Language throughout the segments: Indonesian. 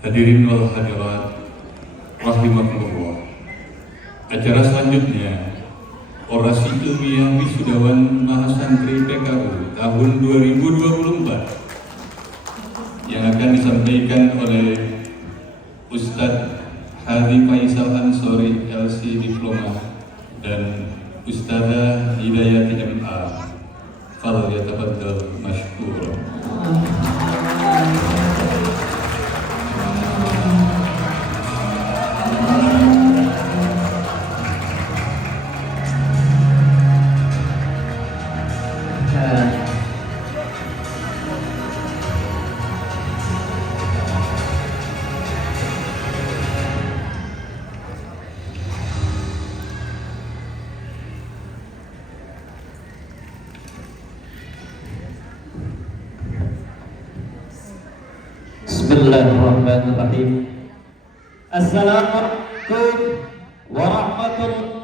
Hadirin wal hadirat rahimakumullah. Acara selanjutnya orasi ilmiah wisudawan Mahasantri PKU tahun 2024 yang akan disampaikan oleh Ustadz Hadi Faisal Ansori LC Diploma dan Ustadzah Hidayati MA. Fal yatafaddal mashkura. Bismillahirrahmanirrahim. Assalamualaikum warahmatullahi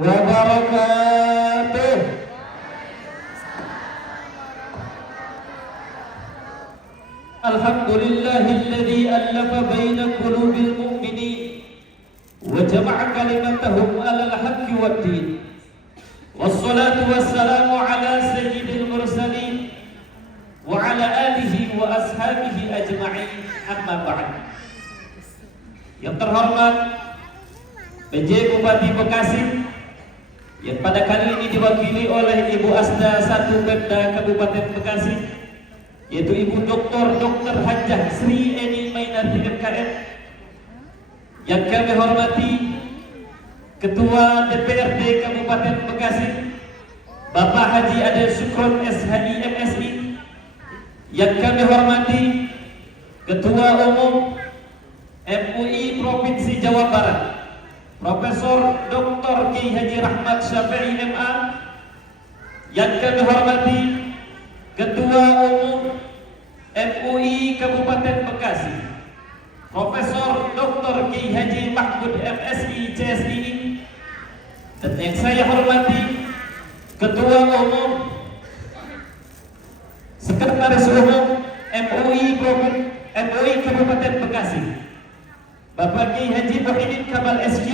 wabarakatuh. Alhamdulillahilladzi allafa baina qulubil mu'minin wa jama'a kalimatahum 'alal haqqi wad-din. Wassalatu wassalamu ala sayyidil mursalin wa ala alihi wa ashabihi ajma'in, amma ba'd. Yang terhormat PJ Bupati Bekasi yang pada kali ini diwakili oleh Ibu Asda 1 Pemda Kabupaten Bekasi, yaitu Ibu Dr. Hajjah Sri Eni Mainarti MKM. Yang kami hormati Ketua DPRD Kabupaten Bekasi Bapak Haji Ade Sukron SHI MSI. Yang kami hormati Ketua Umum MUI Provinsi Jawa Barat Profesor Dr. Kiai Haji Rahmat Syafi'i MA. Yang kami hormati Ketua Umum MUI Kabupaten Bekasi Profesor Dr. Kiai Haji Mahmud MSI CSI. Dan yang saya hormati Ketua Umum Sekretaris Umum MUI Kabupaten Bekasi Bapak Kiai Haji Muhyiddin Kamal SQ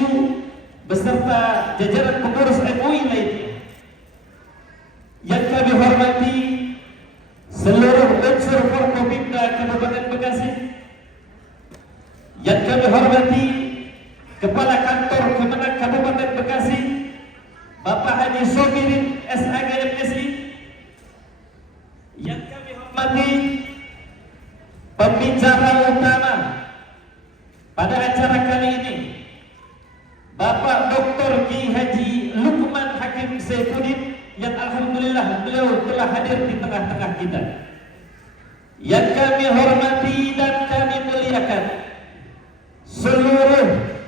beserta jajaran pengurus MUI lainnya. Yang kami hormati seluruh unsur Forkopimda Kabupaten Bekasi. Yang kami hormati Kepala Kantor Kemenag Kabupaten Bekasi Bapak Haji Sobirin SAG MSI. Yang kami hormati pembicara utama pada acara kali ini Bapak Dr. Kiai Haji Lukman Hakim Saifuddin, yang alhamdulillah beliau telah hadir di tengah-tengah kita. Yang kami hormati dan kami muliakan seluruh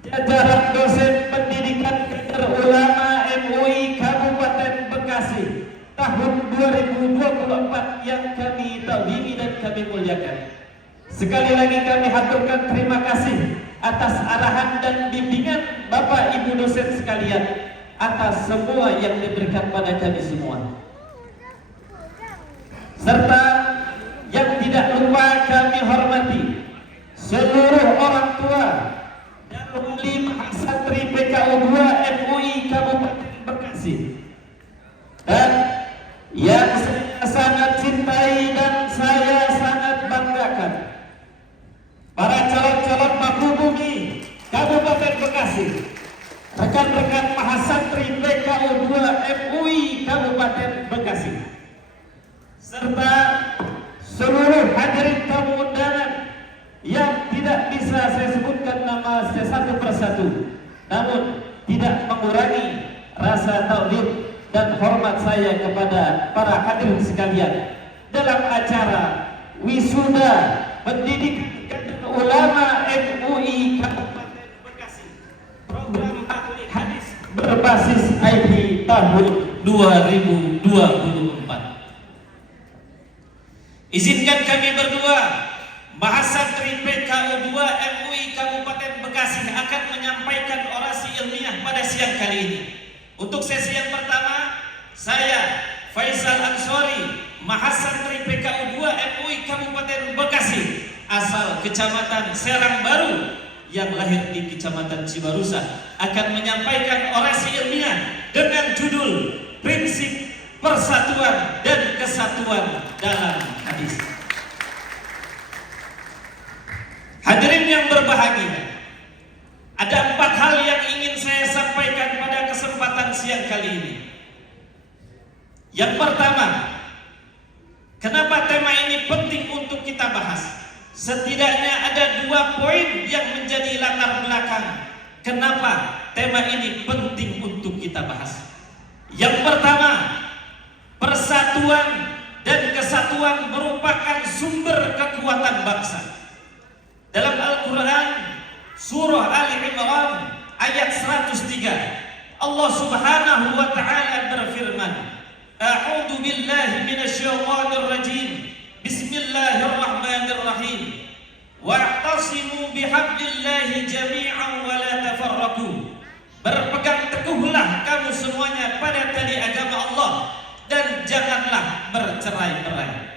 jajaran dosen pendidikan kader ulama MUI Kabupaten Bekasi tahun 2024 yang kami tauhidi dan kami muliakan. Sekali lagi kami haturkan terima kasih atas arahan dan bimbingan Bapak Ibu dosen sekalian, atas semua yang diberikan pada kami semua. Serta yang tidak lupa kami hormati seluruh orang tua dan wali Mahasantri PKU 2 MUI Kabupaten Bekasi, dan yang saya sangat cintai dan saya sangat banggakan para calon-calon makrubumi Kabupaten Bekasi, rekan-rekan Mahasantri PKU 2 MUI Kabupaten Bekasi, serta seluruh hadirin tamu undangan yang tidak bisa saya sebutkan nama satu persatu, namun tidak mengurangi rasa tauhid dan hormat saya kepada para hadirin sekalian dalam acara wisuda pendidikan ulama MUI Kabupaten Bekasi program ahli hadis berbasis IT tahun 2024. Izinkan kami berdua Mahasantri PKU 2 MUI Kabupaten Bekasi akan menyampaikan orasi ilmiah pada siang kali ini. Untuk sesi yang pertama, saya Faisal Ansori, Mahasantri PKU 2 MUI Kabupaten Bekasi asal Kecamatan Serang Baru yang lahir di Kecamatan Cibarusa akan menyampaikan orasi ilmiah dengan judul Prinsip Persatuan dan Kesatuan dalam Hadis. Hadirin yang berbahagia, ada 4 hal yang ingin saya sampaikan pada kesempatan siang kali ini. Yang pertama, kenapa tema ini penting untuk kita bahas? Setidaknya ada 2 poin yang menjadi latar belakang kenapa tema ini penting untuk kita bahas. Yang pertama, persatuan dan kesatuan merupakan sumber kekuatan bangsa. Dalam Al-Quran Surah Ali Imran ayat 103, Allah Subhanahu wa ta'ala berfirman, A'udzu billahi minasyaitonir rajim. Bismillahirrahmanirrahim. Wa'tasimu bihablillahi jami'an wa la tafarraqu. Berpegang teguhlah kamu semuanya pada tali agama Allah dan janganlah bercerai-berai.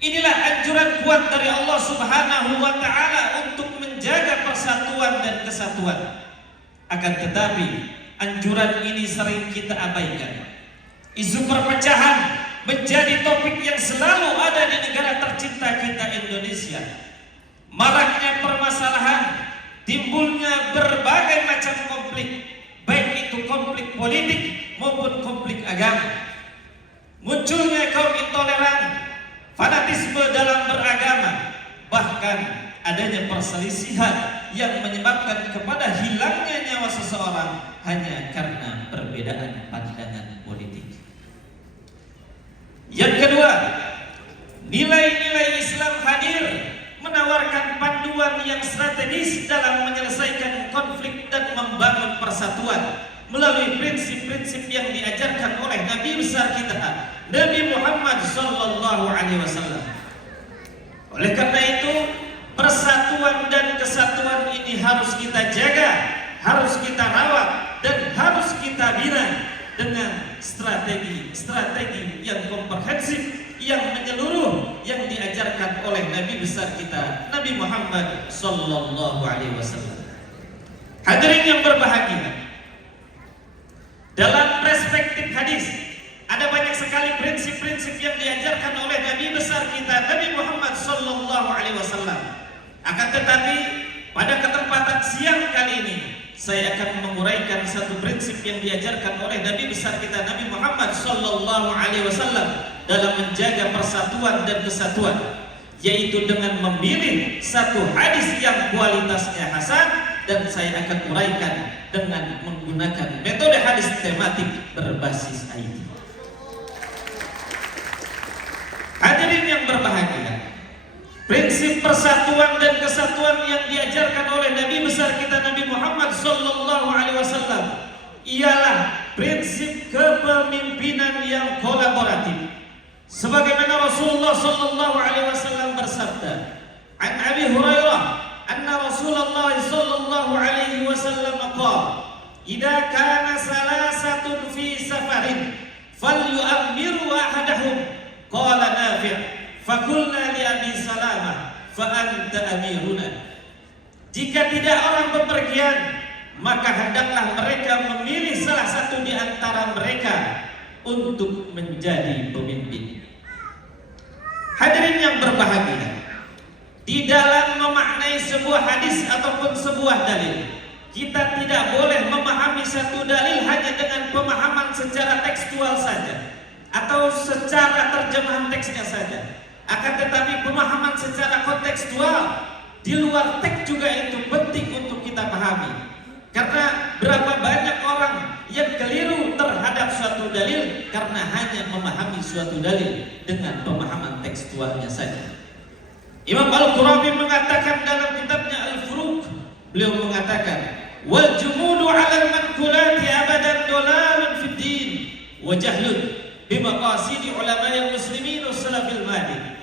Inilah anjuran kuat dari Allah Subhanahu wa ta'ala untuk menjaga persatuan dan kesatuan. Akan tetapi anjuran ini sering kita abaikan. Isu perpecahan menjadi topik yang selalu ada di negara tercinta kita Indonesia. Maraknya permasalahan, timbulnya berbagai macam konflik, baik itu konflik politik maupun konflik agama. Munculnya kaum intoleran, fanatisme dalam beragama, bahkan adanya perselisihan yang menyebabkan kepada hilangnya nyawa seseorang hanya karena perbedaan pandangan politik. Yang kedua, nilai-nilai Islam hadir menawarkan panduan yang strategis dalam menyelesaikan konflik dan membangun persatuan melalui prinsip-prinsip yang diajarkan oleh Nabi besar kita, Nabi Muhammad sallallahu alaihi wasallam. Oleh karena itu, persatuan dan kesatuan ini harus kita jaga, harus kita rawat, dan harus kita bina dengan strategi yang komprehensif, yang menyeluruh, yang diajarkan oleh Nabi besar kita, Nabi Muhammad sallallahu alaihi wasallam. Hadirin yang berbahagia, dalam perspektif hadis ada banyak sekali prinsip-prinsip yang diajarkan oleh Nabi besar kita, Nabi Muhammad sallallahu alaihi wasallam. Akan tetapi pada kesempatan siang kali ini saya akan menguraikan satu prinsip yang diajarkan oleh Nabi besar kita, Nabi Muhammad sallallahu alaihi wasallam dalam menjaga persatuan dan kesatuan, yaitu dengan memilih satu hadis yang kualitasnya hasan, dan saya akan uraikan dengan menggunakan metode hadis tematik berbasis IT. Hadirin yang berbahagia, prinsip persatuan dan kesatuan yang diajarkan oleh Nabi besar kita Nabi Muhammad sallallahu alaihi wasallam ialah prinsip kepemimpinan yang kolaboratif. Sebagaimana Rasulullah sallallahu alaihi wasallam bersabda, "An Abi Hurairah anna Rasulullah sallallahu alaihi wasallam qala, "Idza kana salasatun fi safarin falyu'ammiru ahadahum." Qala Nafi', "Fakulna li Abi Salamah, fa anta amiruna." Jika tidak orang bepergian, maka hendaklah mereka memilih salah satu di antara mereka untuk menjadi pemimpin. Hadirin yang berbahagia, di dalam memaknai sebuah hadis ataupun sebuah dalil, kita tidak boleh memahami satu dalil hanya dengan pemahaman secara tekstual saja atau secara terjemahan teksnya saja. Akan tetapi pemahaman secara kontekstual di luar teks juga itu penting untuk kita pahami. Karena berapa banyak orang yang keliru terhadap suatu dalil karena hanya memahami suatu dalil dengan pemahaman tekstualnya saja. Imam Al-Qurabi mengatakan dalam kitabnya Al-Furuq, beliau mengatakan, "Wal jumudu 'ala al-manqulati abadan dalalun fid din wa jahlun bimaqasidi ulama'il muslimin salafil madi."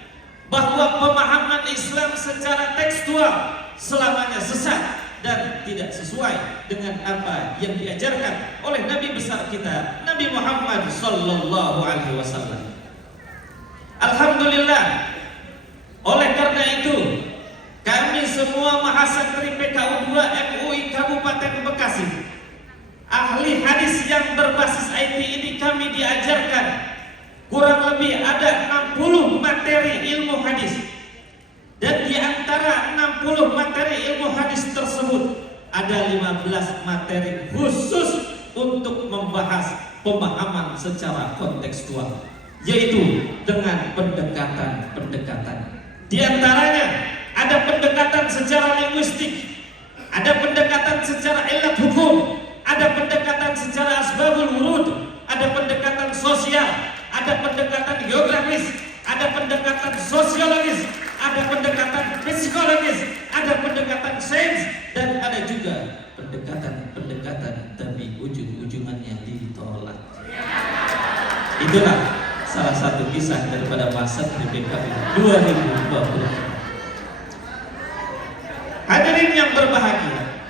Bahwa pemahaman Islam secara tekstual selamanya sesat dan tidak sesuai dengan apa yang diajarkan oleh Nabi besar kita, Nabi Muhammad sallallahu alaihi wasallam. Alhamdulillah, oleh karena itu semua mahasantri PKU 2 MUI Kabupaten Bekasi, ahli hadis yang berbasis IT ini kami diajarkan kurang lebih ada 60 materi ilmu hadis. Dan di antara 60 materi ilmu hadis tersebut ada 15 materi khusus untuk membahas pemahaman secara kontekstual, yaitu dengan pendekatan-pendekatan. Di antaranya ada pendekatan secara linguistik, ada pendekatan secara ilat hukum, ada pendekatan secara asbabul wurud, ada pendekatan sosial, ada pendekatan geografis, ada pendekatan sosiologis, ada pendekatan psikologis, ada pendekatan sains, dan ada juga pendekatan-pendekatan tapi ujung-ujungannya ditolak. Itulah salah satu kisah daripada masa PKU 2020. Hadirin yang berbahagia,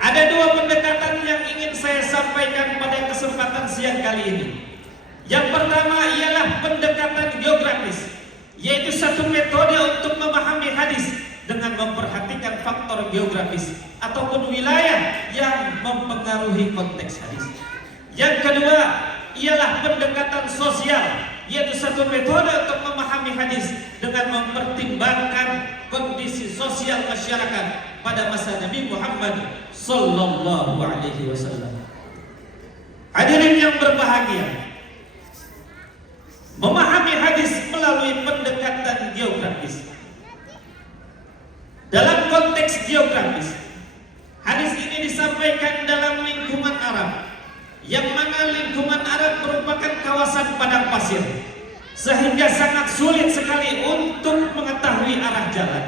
ada dua pendekatan yang ingin saya sampaikan pada kesempatan siang kali ini. Yang pertama ialah pendekatan geografis, yaitu satu metode untuk memahami hadis dengan memperhatikan faktor geografis ataupun wilayah yang mempengaruhi konteks hadis. Yang kedua ialah pendekatan sosial, yaitu satu metode untuk memahami hadis dengan mempertimbangkan kondisi sosial masyarakat pada masa Nabi Muhammad sallallahu alaihi wasallam. Hadirin yang berbahagia, memahami hadis melalui pendekatan geografis. Dalam konteks geografis, hadis ini disampaikan dalam lingkungan Arab, yang mana lingkungan Arab merupakan kawasan padang pasir, sehingga sangat sulit sekali untuk mengetahui arah jalan.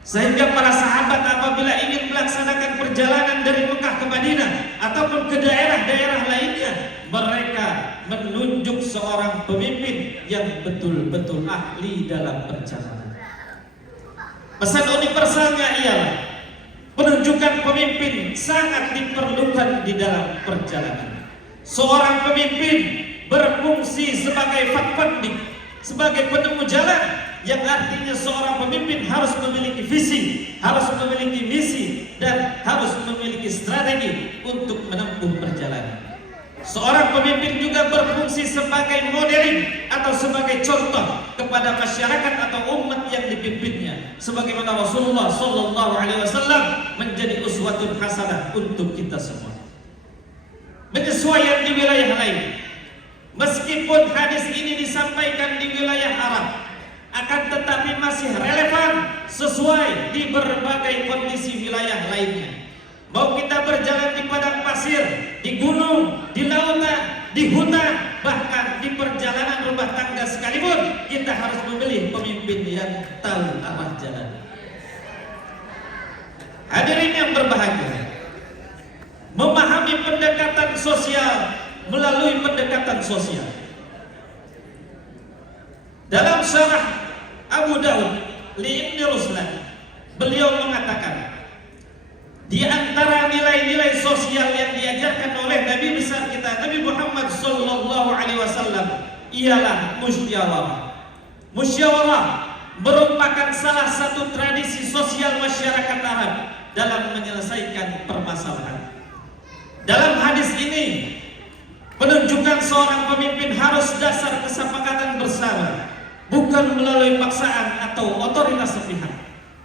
Sehingga para sahabat apabila ingin melaksanakan perjalanan dari Mekah ke Madinah ataupun ke daerah-daerah lainnya, mereka menunjuk seorang pemimpin yang betul-betul ahli dalam perjalanan. Pesan universalnya ialah penunjukan pemimpin sangat diperlukan di dalam perjalanan. Seorang pemimpin berfungsi sebagai fakpandik, sebagai penemu jalan, yang artinya seorang pemimpin harus memiliki visi, harus memiliki misi, dan harus memiliki strategi untuk menempuh perjalanan. Seorang pemimpin juga berfungsi sebagai modeling atau sebagai contoh kepada masyarakat atau umat yang dipimpinnya, sebagaimana Rasulullah sallallahu alaihi wasallam menjadi uswatun hasanah untuk kita semua. Penyesuaian di wilayah lain, meskipun hadis ini disampaikan di wilayah Arab, akan tetapi masih relevan sesuai di berbagai kondisi wilayah lainnya. Mau kita berjalan di padang pasir, di gunung, di lautan, di hutan, bahkan di perjalanan rumah tangga sekalipun, kita harus memilih pemimpin yang tahu arah jalan. Hadirin yang berbahagia, memahami pendekatan sosial melalui pendekatan sosial. Dalam syarah Abu Daud li Ibn Ruslan, beliau mengatakan, di antara nilai-nilai sosial yang diajarkan oleh Nabi besar kita Nabi Muhammad sallallahu alaihi wasallam ialah musyawarah. Musyawarah merupakan salah satu tradisi sosial masyarakat Arab dalam menyelesaikan permasalahan. Dalam hadis ini, penunjukan seorang pemimpin harus dasar kesepakatan bersama, bukan melalui paksaan atau otoritas sepihak,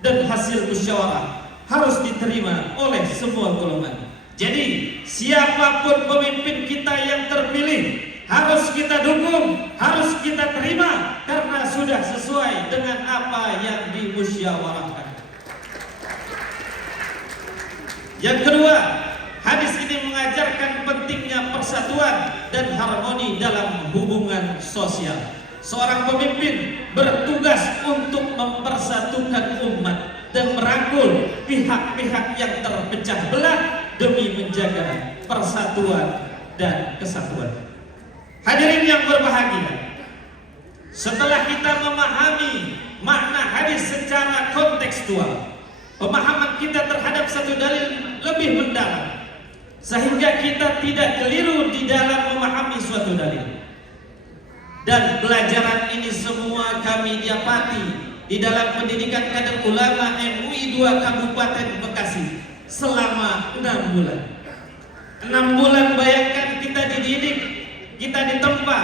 dan hasil musyawarah harus diterima oleh semua golongan. Jadi siapapun pemimpin kita yang terpilih harus kita dukung, harus kita terima, karena sudah sesuai dengan apa yang dimusyawarahkan. Yang kedua, hadis ini mengajarkan pentingnya persatuan dan harmoni dalam hubungan sosial. Seorang pemimpin bertugas untuk mempersatukan umat dan merangkul pihak-pihak yang terpecah belah demi menjaga persatuan dan kesatuan. Hadirin yang berbahagia, setelah kita memahami makna hadis secara kontekstual, pemahaman kita terhadap satu dalil lebih mendalam, sehingga kita tidak keliru di dalam memahami suatu dalil. Dan pelajaran ini semua kami dapati di dalam pendidikan kader ulama MUI 2 Kabupaten Bekasi selama 6 bulan. 6 bulan bayangkan kita dididik, kita ditempa.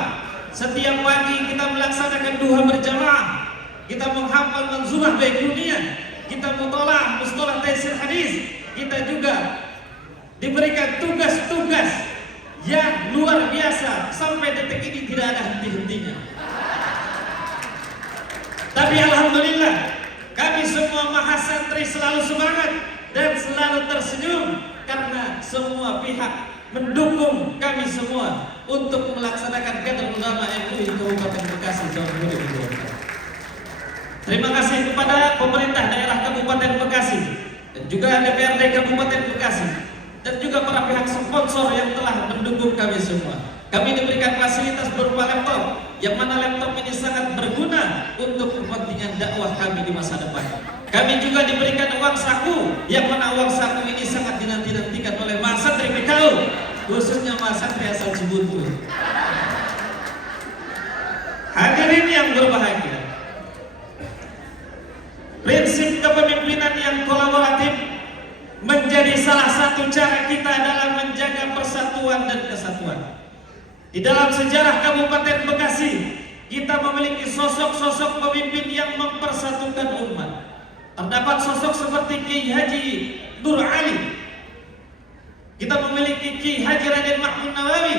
Setiap pagi kita melaksanakan duha berjamaah, kita menghafal manzumah Baiquniyah, kita mutolaah mustalah tafsir hadis, kita juga diberikan tugas-tugas yang luar biasa sampai detik ini tidak ada henti-hentinya. Tapi alhamdulillah kami semua mahasantri selalu semangat dan selalu tersenyum karena semua pihak mendukung kami semua untuk melaksanakan kader ulama MUI Kabupaten Bekasi tahun 2024. Terima kasih kepada pemerintah daerah Kabupaten Bekasi dan juga DPRD Kabupaten Bekasi dan juga para pihak sponsor yang telah mendukung kami semua. Kami diberikan fasilitas berupa laptop, yang mana laptop ini sangat berguna untuk kepentingan dakwah kami di masa depan. Kami juga diberikan uang saku, yang mana uang saku ini sangat dinanti-nantikan oleh mahasantri PKU, khususnya mahasantri asal Cibuntu. Hadirin yang berbahagia, prinsip kepemimpinan yang kolaboratif menjadi salah satu cara kita dalam menjaga persatuan dan kesatuan. Di dalam sejarah Kabupaten Bekasi, kita memiliki sosok-sosok pemimpin yang mempersatukan umat. Terdapat sosok seperti Kiai Haji Nur Ali. Kita memiliki Kiai Haji Raden Mahmud Nawawi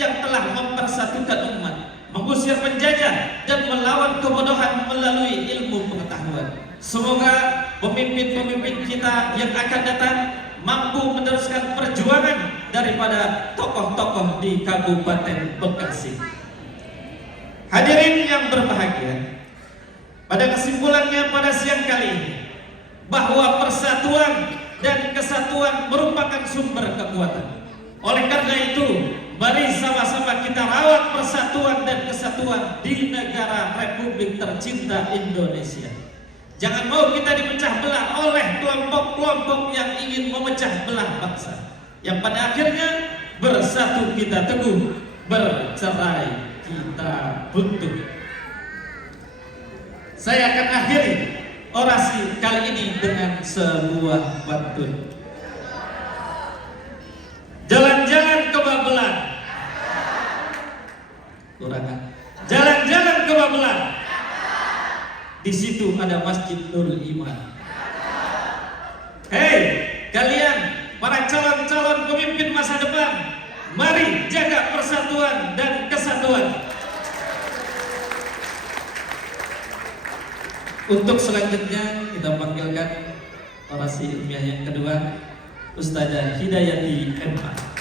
yang telah mempersatukan umat, mengusir penjajah dan melawan kebodohan melalui ilmu pengetahuan. Semoga pemimpin-pemimpin kita yang akan datang mampu meneruskan perjuangan daripada tokoh-tokoh di Kabupaten Bekasi. Hadirin yang berbahagia, pada kesimpulannya pada siang kali ini, bahwa persatuan dan kesatuan merupakan sumber kekuatan. Oleh karena itu, mari sama-sama kita rawat persatuan dan kesatuan di negara Republik tercinta Indonesia. Jangan mau kita dipecah belah oleh kelompok-kelompok yang ingin memecah belah bangsa, yang pada akhirnya bersatu kita teguh, bercerai kita buntu. Saya akan akhiri orasi kali ini dengan sebuah pantun. Jalan-jalan ke Babelan, kurangan. Jalan-jalan ke Babelan, di situ ada Masjid Nurul Iman. Hei kalian para calon-calon pemimpin masa depan, mari jaga persatuan dan kesatuan. Untuk selanjutnya kita panggilkan orasi ilmiah yang kedua, Ustazah Hidayati MA.